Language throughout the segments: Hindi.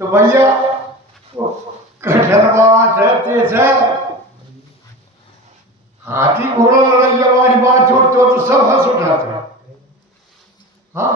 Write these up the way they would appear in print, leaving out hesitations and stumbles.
तो भैया कठिन बात है तेज है। हाथी घोड़ा लड़ाई वाली बात छोड़ते हो तो सब हंस उठाते हैं। हाँ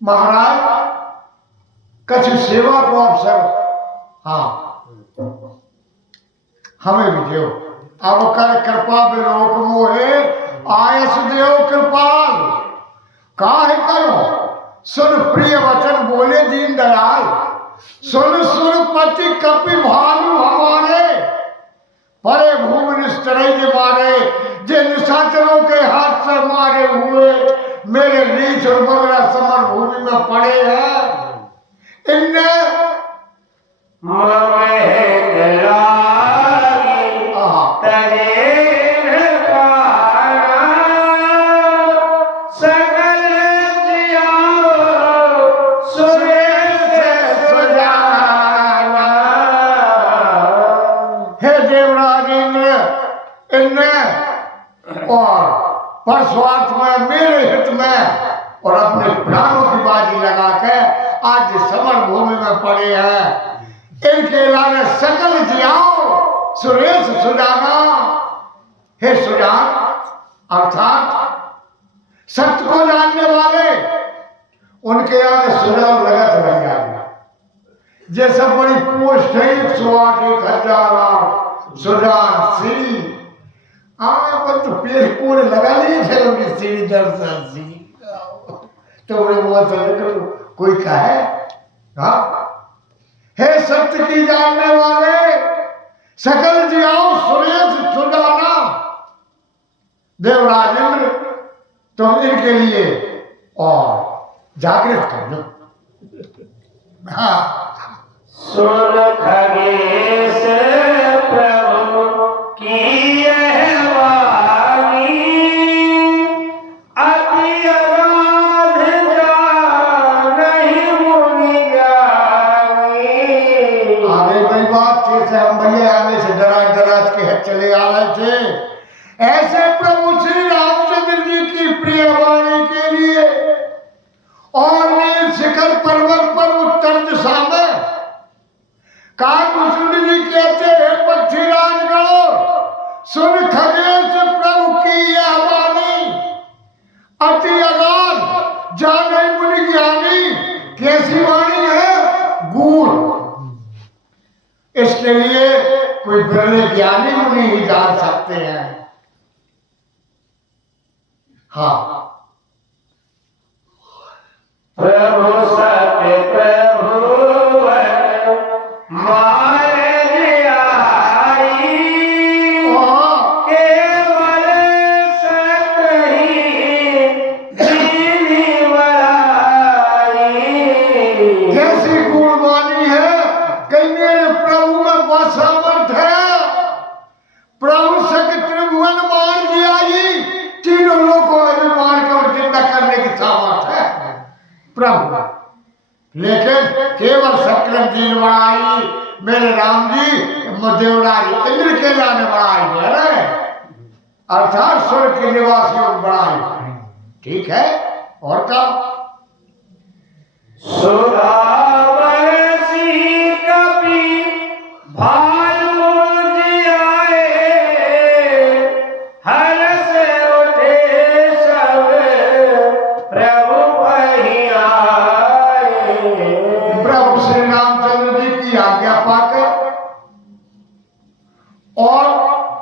महाराज कछु सेवा को अवसर हाँ हमें भी देव। अब कर कृपा विलोक मोहे आयस देव कृपाल। काहे करो सुन प्रिय वचन बोले दीन दयाल। सुन सुरपति कपि भालू हमारे परे भूमि निस्तरई के मारे। जे निशाचरों के हाथ से मारे हुए मेरे रीछ और बगरा समर भूमि में पड़े हैं। इनने और परस्वार्थ में मेरे हित में और अपने प्राणों की बाजी लगा के आज समर भूमि में पड़े हैं। इनके अलावा सकल जियाओ सुरेश सुजाना। हे सुजान अर्थात सत्य को जानने वाले उनके आगे सुजान लगत बन जाए। जैसा बड़ी पोस्ट है 108,000 सुजान श्री पर तो पेड़ पूरे लगा लिए थे उनकी सीढ़ी दर्शन सी तो बड़े बहुत कोई कहे हाँ। हे सत्य की जानने वाले सकल जियाओ सुरेश सुजाना। देवराज इंद्र तुम इनके लिए और जागृत कर दो। हाँ सुन खगेश प्रभु की चले आ रहे थे। ऐसे प्रभु श्री रामचंद्र जी की प्रिय वाणी के लिए और नील शिखर पर्वत पर उत्तर दिशा में काकुशुंड जी कहते हैं पक्षी राजगणों सुन खगेश प्रभु की यह वाणी अति अगाध जाने मुनि ज्ञानी। कैसी वाणी है गूढ़। इसके लिए कोई बिरले ज्ञानी मुनि ही जान सकते हैं। हाँ प्रभु सत्य प्रभु मारे आई केवल सत्य ही दीनी बड़ाई। कैसी गुणवाणी है कहीं मेरे प्रभु में बस प्रभु सक त्रिभुवन मान दिया ही तीनों लोगों को मार के और जिंदा करने की सामर्थ है प्रभु। लेकिन केवल शक्र दीन बढ़ाई मेरे राम जी देवराज इंद्र के लाने बढ़ाई है अर्थात स्वर्ग के निवासियों को बढ़ाई। ठीक है और क्या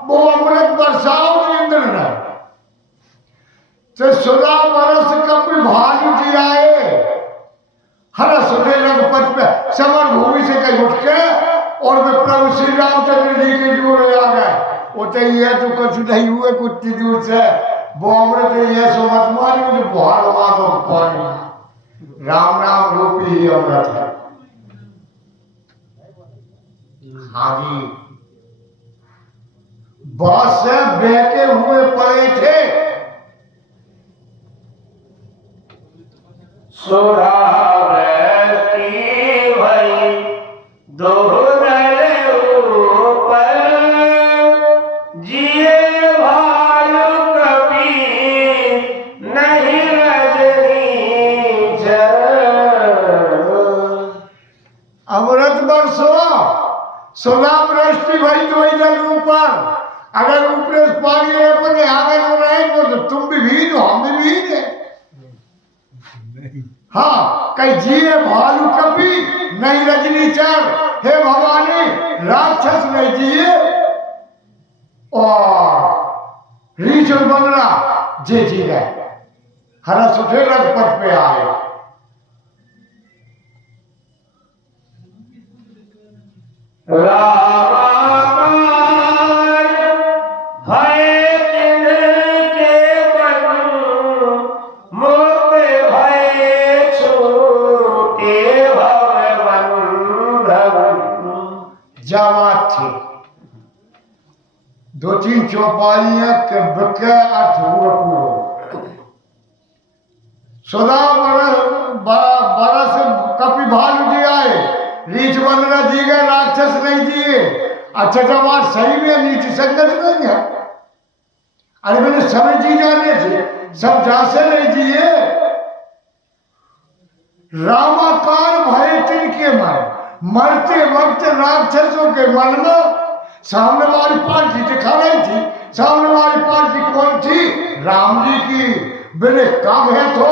वो अमृत बरसाओ इंद्र ने तो 16 बरस कपि भालू जी आए हर सुधे रघुपत पे समर भूमि से कहीं उठ के और वे प्रभु श्री रामचंद्र जी के जोड़े आ गए। वो तो ये तो कुछ नहीं हुए कुछ दूर से वो अमृत ये सो मत मारी मुझे बहुत मारो पानी राम नाम रूपी ही अमृत है। हाँ जी बस से बहके हुए पड़े थे सुरावृष्टि भई दोहरे ऊपर जिए भालू कभी नहीं रजनी जर। अमृत बरसो 16 वृष्टि भई तो इधर ऊपर अगर ऊपर पानी अपने आंगन में रहेंगे तो तुम भी भीग हो हम भी भीग है। हाँ कहीं जिए भालू कभी नहीं रजनी चर हे भवानी राक्षस नहीं जिए और रीचल बनरा जे जी गए हरा सुठे रघुपत पे आए। जावात थी 2-3 चौपाइयां के बके अर्थ हुआ पूरो 16 बरस कपि भालू जी आए रीछ बनरा जी गए राक्षस नहीं जिए। अच्छा जवाब सही में नीति संगत नहीं है। अरे मैंने सभी जी जाने थे सब जासे नहीं जिए रामाकार भय तिनके मन मरते वक्त राक्षसों के मन में सामने वाली पार्टी दिखा रही थी। सामने वाली पार्टी कौन थी राम जी की बोले कब है तो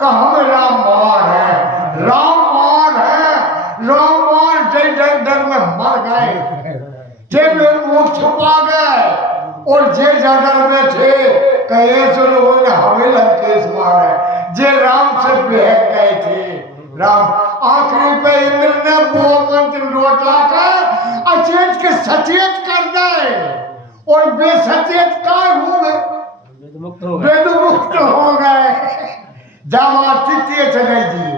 कहा में राम मार है राम मार है राम मार जय जय डर में मर गए जे मुख छुपा गए और जे जगह में थे कहे सुनो ने हमें लंकेश मारे जे राम से बहक गए थे। राम आखिरी पे इंद्र ने वो मंत्र लौटा कर अचेत के सचेत कर दे और बेसचेत का हुए वेद मुक्त हो गए जावा तिथिये चले दिए।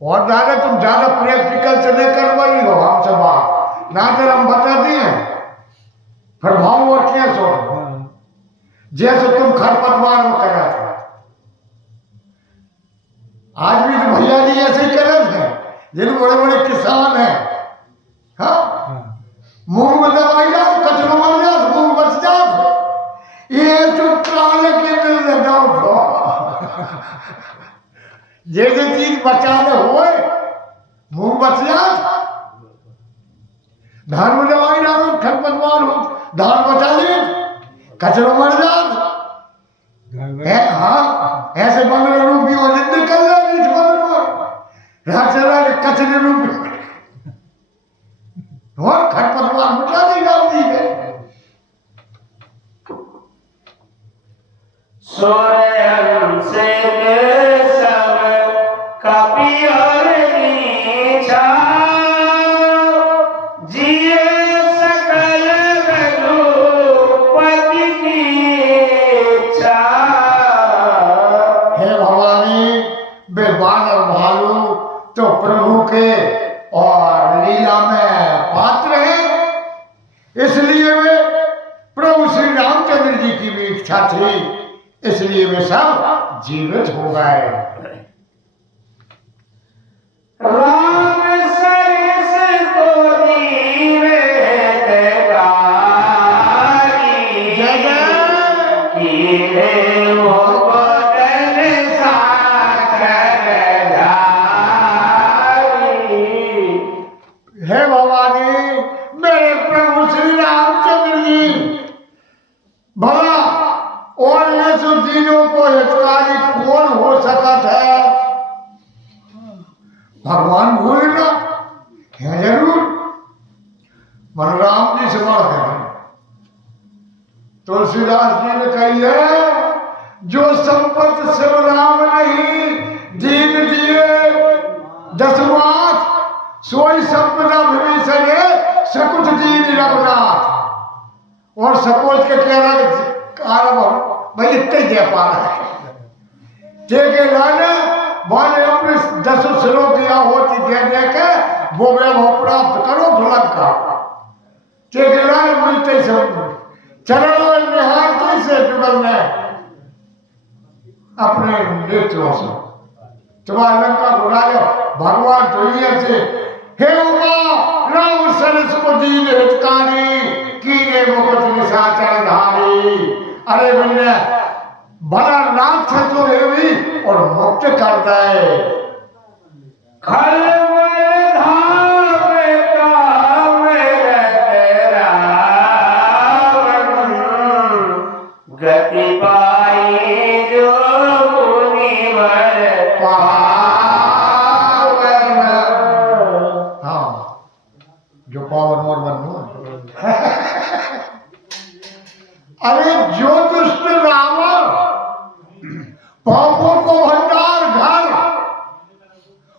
और ज्यादा तुम ज्यादा प्रैक्टिकल से नहीं करवाई हो हमसे बात ना तो हम बता दिए फिर भाव और क्या सो जैसे तुम खरपतवार में करा था आज भी तो भैया जी ऐसे ही कर रहे थे जिन बड़े बड़े किसान हैं। हाँ मूंग में दवाई जाओ कचरों मर जाओ मूंग बच जाओ ये तो काले के दिल जाओ जैसे चीज बचाने हुए मूंग बच जाओ धान में दवाई डालो खरपतवार हो धान बचा लिए कचरों मर जाओ। हाँ ऐसे बंदर रूप की वजह निकल रहा है राक्षरा ने कचरे रूप और खरपतवार मिटा देगा दी गए। स्वयं से सब कपि और नीचा जिए सकल रघुपति की इच्छा। हे भवानी बे बानर भालू तो प्रभु के और लीला में पात्र है इसलिए वे प्रभु श्री रामचंद्र जी की भी इच्छा थी इसलिए वे सब जीवित हो गए। राम सरिस को दीवे गारी कीरे वो बदन साकर धारी। हे भवानी मेरे प्रभु श्री रामचंद्र जी भला और ये सुदीनों को हितकारी कौन हो सकता है। भगवान तुलसीदास जी ने कही है, जो संपत शिव राम नहीं दीन दिए दसमात, सोई संपदा विभीषण है सकुच दीन रघुनाथ। और सपोज के कह रहा भाई इतने दे पा रहा है के लाने वाले अपने 10 सिरों की आहुति दे के वो वैभव प्राप्त करो झुलक का के लाने मिलते सब चरण और निहारते से जुगल में अपने नेत्रों से तुम्हारा लंका को राजा भगवान तो ये से हे उमा राम सरस को दीन हितकारी कीने मुकुट निशाचर धारी। अरे बन्ने भला राक्षस जो है भी और मुक्त कर दे। खलवल धाम काम रत रावण, गति पाई जो मुनिवर पावन। हाँ, जो पावन और बनू। अरे जो दुष्ट रावण पापों को भंडार घर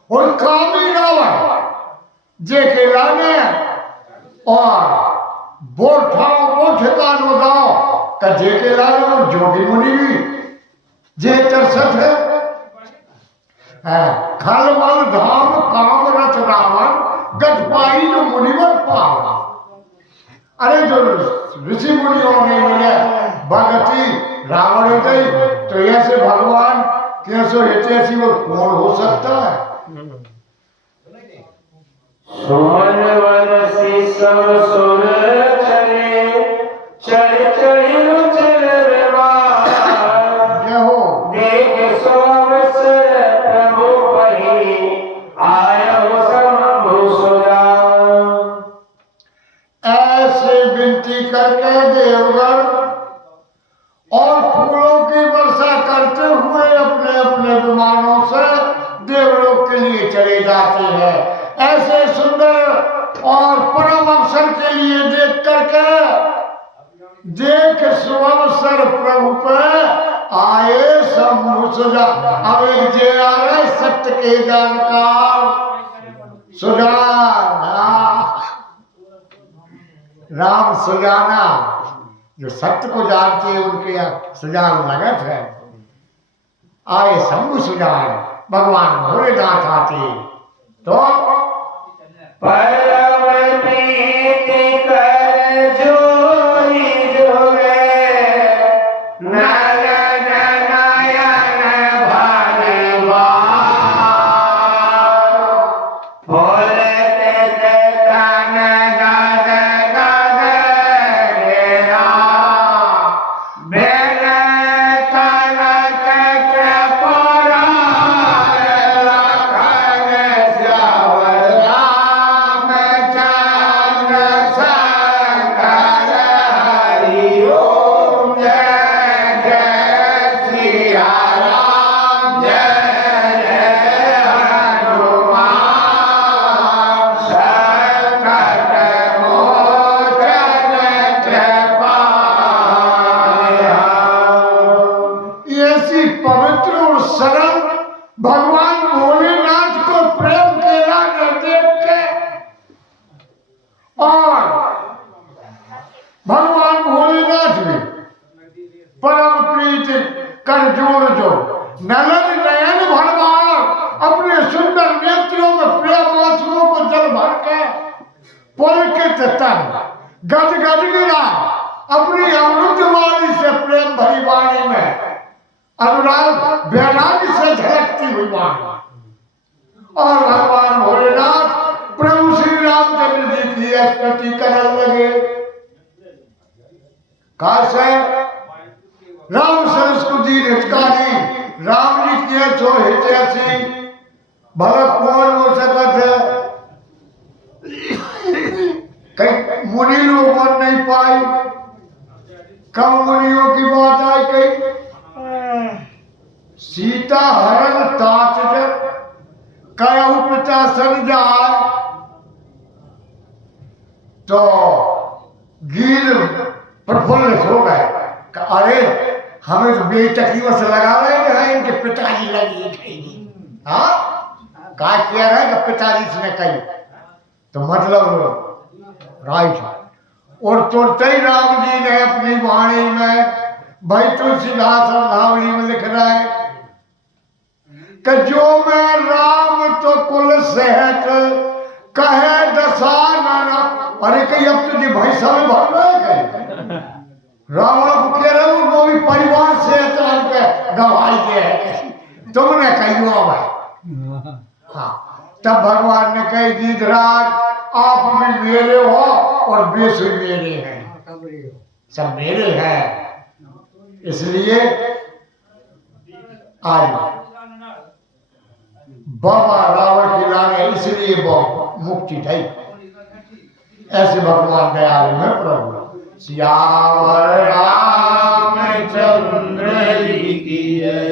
और कामी रावण जे के लाने और वो ठिकानो दाओ का जे के लाने और जोगी मुनि भी जे तरसत है खलमल धाम काम रथ रावण गत पाई जो मुनिवर पावा। अरे जो ऋषि मुनियों ने मिले भगति रावण गई तो ऐसे भगवान कैसे ऐसी और कौन हो सकता है। सुमन वन सी सब सुर चले चढ़ चढ़ चल रवान, जय हो। देख सो अवसर प्रभु पही आयो शंभु सुजान। ऐसे विनती करके देवगण और फूलों की वर्षा करते हुए अपने अपने विमानों से देवलोक के लिए चले जाते हैं। ऐसे सुंदर और परम अवसर के लिए देख करके देख सुअवसर प्रभु पे आए शंभु सुजान। अब एक जे आ रहे सत्य के जानकार सुजान, राम सुजाना जो सत्य को जानते हैं उनके सुजान लगत है। आए शंभु सुजान भगवान भोलेनाथ आते तो परम प्रीति कर जोई जोगे नर नयन भगवान, फूलते तन गद गद डेरा बेल कनक कृपरा लखन श्यामल रामचंद्र शंकर हरि ओम जय जय सिया राम जय जय हनुमान संकट मोचन कृपालु। ऐसी पवित्र और सरल भगवान भोलेनाथ को प्रेम केला न देख के और भगवान भोलेनाथ भी परम प्रीति कर जोड़ जो नलन नयन भगवान अपने सुंदर नेत्रों में प्रेम आंसुओं को जल भर के पुलकित तन गद गद गिरा अपनी अमृत वाणी से प्रेम भरी वाणी में अनुराग वैराग्य से झलकती हुई वाणी और भगवान भोलेनाथ प्रभु श्री रामचंद्र जी की स्तुति करने लगे। कैसे राम सरस को दीन हितकारी राम जी किए छो हितैषी भला कौन हो सकत है। कई मुनि लोगों नहीं पाई, कम मुनियों की बात आई। कई सीता हरण तात कयहु पिता सन जाय तो गील प्रफुल्लित हो गए। अरे हमें तो बेतकीयों से लगा रहे हैं, इनके पिताजी लगी कहीं। हाँ क्या कह रहा है कि पिताजी से कही, तो मतलब राइट है। और तुरते ही राम जी ने अपनी वाणी में भाई तुलसीदास रंधावली में लिख रहा है कि जो मैं राम तो कुल सेहत कहे दसानन। अरे कहीं अब तुझे भाई सब भर रहा है कहीं रावण को कह रहे हो वो भी परिवार से के गवाही दे है तुमने कही हो भाई। हाँ तब भगवान ने कही गीधराज आप भी मेरे हो और बेस भी मेरे हैं, सब मेरे हैं। इसलिए आज बाबा रावण की लाने इसलिए मुक्ति ढाई। ऐसे भगवान दयालु है प्रभु। सियावर रामचंद्र की जय।